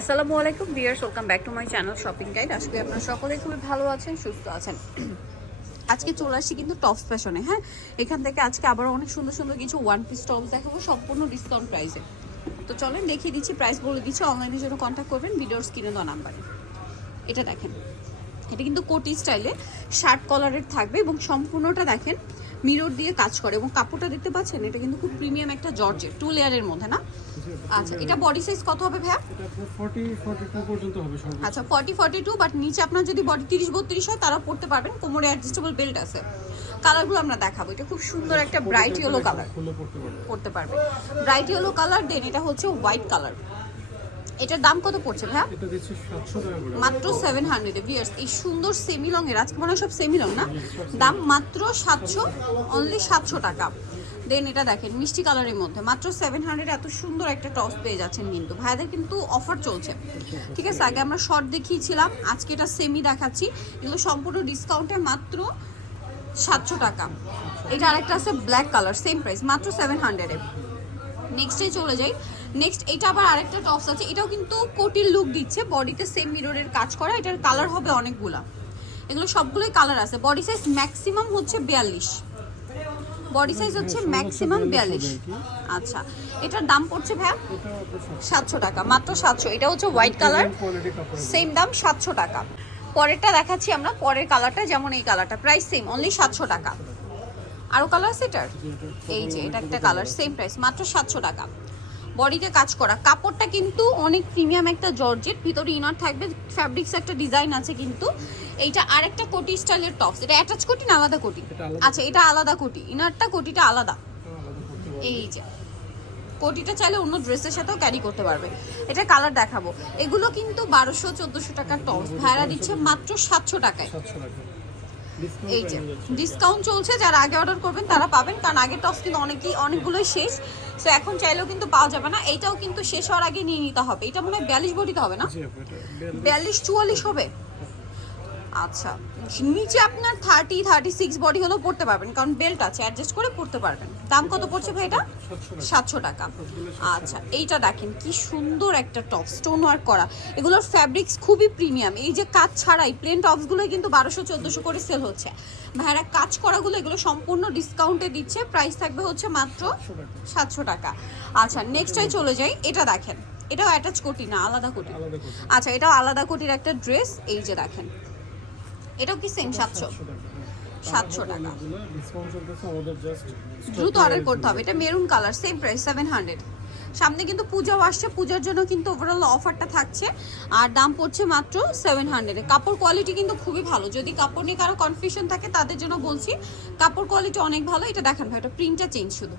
আসসালামু আলাইকুম viewers welcome back to my channel shopping guide আজকে আপনারা সকলে খুবই ভালো আছেন, সুস্থ আছেন। আজকে চলে আসছি কিন্তু টপস ফ্যাশনে হ্যাঁ? এখান থেকে আজকে আবার অনেক সুন্দর সুন্দর কিছু ওয়ান পিস টপস দেখাবো, সম্পূর্ণ ডিসকাউন্ট প্রাইসে তো চলেন দেখিয়ে দিচ্ছি প্রাইস বলে দিচ্ছি অনলাইনের জন্য কন্ট্যাক্ট করবেন, ভিডিওর স্ক্রিনে দেওয়া নাম্বারে। এটা দেখেন, এটা কিন্তু কোটি স্টাইলে শার্ট কলারের থাকবে এবং সম্পূর্ণটা দেখেন মিরর দিয়ে কাজ করে এবং কাপড়টা দেখতে পাচ্ছেন, এটা কিন্তু খুব প্রিমিয়াম একটা জর্জের টু লেয়ারের মধ্যে, না? আচ্ছা এটা বডি সাইজ কত হবে ভাইয়া? এটা 40 42 পর্যন্ত হবে সর্বোচ্চ। আচ্ছা ফর্টি ফর্টি টু বাট নিচে আপনার যদি বডি তিরিশ বত্রিশ হয় তারাও পড়তে পারবেন। কোমরে অ্যাডজাস্টেবল বেল্ট আছে। কালারগুলো আমরা দেখাবো। এটা খুব সুন্দর একটা ব্রাইট ইয়েলো কালার পড়তে পারবে ব্রাইট ইয়েলো কালার দেন এটা হচ্ছে হোয়াইট কালার এটার দাম কত পড়ছে ভাইয়া? এটা দিচ্ছি 700 টাকা করে। মাত্র সেভেন হান্ড্রেড ভিয়ার্স এই সুন্দর সেমি লং এর আজকে মনে হয় সব সেমি লং না দাম মাত্র সাতশো অনলি সাতশো টাকা। দেন এটা দেখেন মিষ্টি কালারের মধ্যে মাত্র সেভেন হান্ড্রেড এত সুন্দর একটা টস পেয়ে যাচ্ছেন কিন্তু। ভাইদের কিন্তু অফার চলছে। ঠিক আছে আগে আমরা শর্ট দেখিয়েছিলাম আজকে এটা সেমি দেখাচ্ছি। এগুলো সম্পূর্ণ ডিসকাউন্টে মাত্র সাতশো টাকা। এটা আরেকটা আছে ব্ল্যাক কালার সেম প্রাইস মাত্র সেভেন হান্ড্রেডে নেক্সটে চলে যাই। নেক্সট এটা আবার আরেকটা টপস আছে। এটাও কিন্তু কোটির লুক দিচ্ছে। বডিতে সেম মিররের কাজ করা। এটার কালার হবে অনেকগুলা। এগুলো সবগুলোই কালার আছে। বডি সাইজ ম্যাক্সিমাম হচ্ছে বিয়াল্লিশ। বডি সাইজ হচ্ছে ম্যাক্সিমাম বিয়াল্লিশ আচ্ছা। এটার দাম পড়ছে ভাইয়া? সাতশো। টাকা। মাত্র সাতশো। এটা হচ্ছে হোয়াইট কালার সেম দাম সাতশো টাকা। পরেরটা দেখাচ্ছি আমরা। পরের কালারটা যেমন এই কালারটা প্রাইস সেম অনলি সাতশো টাকা। আরও কালার এটার? এই যে এটা একটা কালার সেম প্রাইস মাত্র সাতশো টাকা। বডিতে কাজ করা। কাপড়টা কিন্তু অনেক প্রিমিয়াম একটা জর্জেট ভিতরে ইনার থাকবে ফ্যাব্রিক্স একটা ডিজাইন আছে কিন্তু। এইটা আরেকটা কোটি স্টাইলের টপস এটা অ্যাটাচ কোটি না আলাদা কোটি? আচ্ছা এটা আলাদা কোটি। ইনারটা কোটিটা আলাদা। এই যে কোটিটা চাইলে অন্য ড্রেসের সাথেও ক্যারি করতে পারবে। এটা কালার দেখাবো। এগুলো কিন্তু বারোশো চোদ্দোশো টাকার টপস ভাড়া দিচ্ছে মাত্র সাতশো টাকায়। 700 টাকা। এই ডিসকাউন্ট যে ডিসকাউন্ট চলছে যারা আগে অর্ডার করবেন তারা পাবেন কারণ আগের টপস কিন্তু অনেকেই অনেকগুলোই শেষ। সো এখন চাইলেও কিন্তু পাওয়া যাবে না। এটাও কিন্তু শেষ হওয়ার আগে নিয়ে নিতে হবে। এটা মনে হয় বিয়াল্লিশ বডিতে হবে না। বিয়াল্লিশ চুয়াল্লিশ হবে? আচ্ছা নিচে আপনার থার্টি থার্টি সিক্স বডি হলেও পড়তে পারবেন কারণ বেল্ট আছে অ্যাডজাস্ট করে পড়তে পারবেন। দাম কত পড়ছে ভাই এটা সাতশো টাকা। আচ্ছা এইটা দেখেন কি সুন্দর একটা টপ স্টোন ওয়ার্ক করা। এগুলোর ফ্যাব্রিক্স খুবই প্রিমিয়াম এই যে কাজ ছাড়াই প্লেন টপসগুলো কিন্তু বারোশো চোদ্দোশো করে সেল হচ্ছে। ভাইরা কাজ করাগুলো এগুলো সম্পূর্ণ ডিসকাউন্টে দিচ্ছে প্রাইস থাকবে হচ্ছে মাত্র সাতশো টাকা। আচ্ছা নেক্সটটাই চলে যাই এটা দেখেন এটাও অ্যাটাচ কোটি না আলাদা কোটি? আচ্ছা এটাও আলাদা কোটির একটা ড্রেস এই যে দেখেন। এটাও কি সেম সাতশো? 700 টাকা। সাতশো টাকা। দ্রুত অর্ডার করতে হবে। এটা maroon colour same price seven hundred সামনে কিন্তু পূজাও আসছে। পূজার জন্য কিন্তু ওভারঅল অফারটা থাকছে। আর দাম পড়ছে মাত্র সেভেন হান্ড্রেডে কাপড় কোয়ালিটি কিন্তু খুবই ভালো। যদি কাপড় নিয়ে কারও কনফিউশন থাকে তাদের জন্য বলছি কাপড় কোয়ালিটি অনেক ভালো। এটা দেখেন ভাই এটা প্রিন্টটা চেঞ্জ শুধু।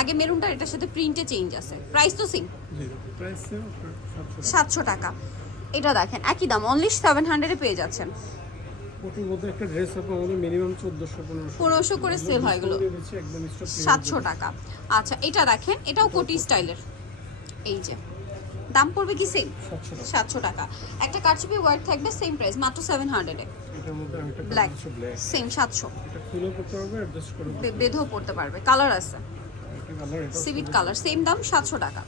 আগে মেরুনটা এটার সাথে প্রিন্টে চেঞ্জ আছে। প্রাইস তো সেম প্রাইস সেম 700 টাকা। সাতশো টাকা। এটা দেখেন একই দাম অনলি সেভেন হান্ড্রেডে পেয়ে যাচ্ছেন। ওটার মধ্যে একটা ড্রেস আপু আমাদের মিনিমাম 1400 1500 করে সেল হয় এগুলো। টাকা। আচ্ছা এটা দেখেন এটাও কোটি স্টাইলের। এই যে দাম পড়বে কি সেম 700 টাকা। একটা কারচুপি ওয়ার্ক থাকবে সেম প্রাইস মাত্র সেভেন হান্ড্রেডে এটার ব্ল্যাক সেম সাতশো। এটা খুলে করতে পারবে অ্যাডজাস্ট বেঁধেও পড়তে পারবে। কালার আছে। সিভিট কালার সেম দাম সাতশো টাকা।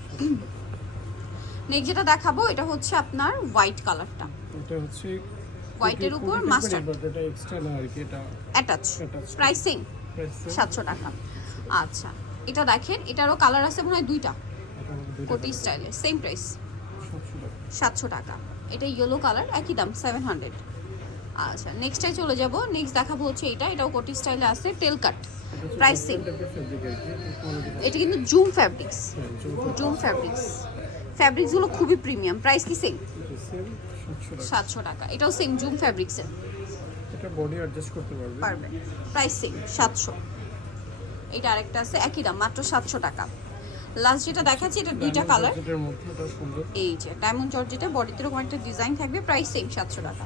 নেক্সট যেটা দেখাবো এটা হচ্ছে আপনার হোয়াইট কালারটা এটা হচ্ছে হোয়াইটের উপর মাস্টার অ্যাটাচ। প্রাইস সাতশো টাকা। আচ্ছা এটা দেখেন এটারও কালার আছে মনে হয় দুইটা। কোটি স্টাইলে সেম প্রাইস সাতশো টাকা। এটা ইয়েলো কালার একই দাম সেভেন হান্ড্রেড আচ্ছা নেক্সটটাই চলে যাব। নেক্সট দেখাবো হচ্ছে এটা এটাও কোটি স্টাইলে আছে টেল কাট প্রাইস এটা কিন্তু জুম ফ্যাব্রিক্স জুম ফ্যাব্রিক্স ফ্যাব্রিক্সগুলো খুবই প্রিমিয়াম প্রাইস কি সেম সাতশো টাকা। এটাও সেম জুম ফ্যাব্রিক্সের এটা বডি অ্যাডজাস্ট করতে পারবে। পারবে। প্রাইস সেম সাতশো। এটা আরেকটা আছে একই দাম মাত্র সাতশো টাকা। লাস্ট যেটা দেখাচ্ছি এটা দুইটা কালার এই যে ডায়মন্ড জর্জেটা বডিতে এরকম একটা ডিজাইন থাকবে প্রাইস সেম সাতশো টাকা।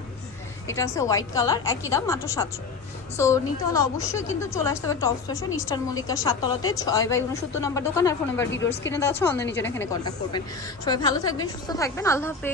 এটা আছে হোয়াইট কালার একই দাম মাত্র সাতশো। সো নিতে হলে অবশ্যই কিন্তু চলে আসতে হবে টপ ফ্যাশন ইস্টার্ন মল্লিকা সাততলাতে ছয় বাই উনসত্তর নাম্বার দোকান আর ফোন নাম্বার ভিডিওস কিনে দেওয়া আছে অনলাইনের জন্য এখানে কন্ট্যাক্ট করবেন। সবাই ভালো থাকবেন সুস্থ থাকবেন আল্লাহ হাফেজ।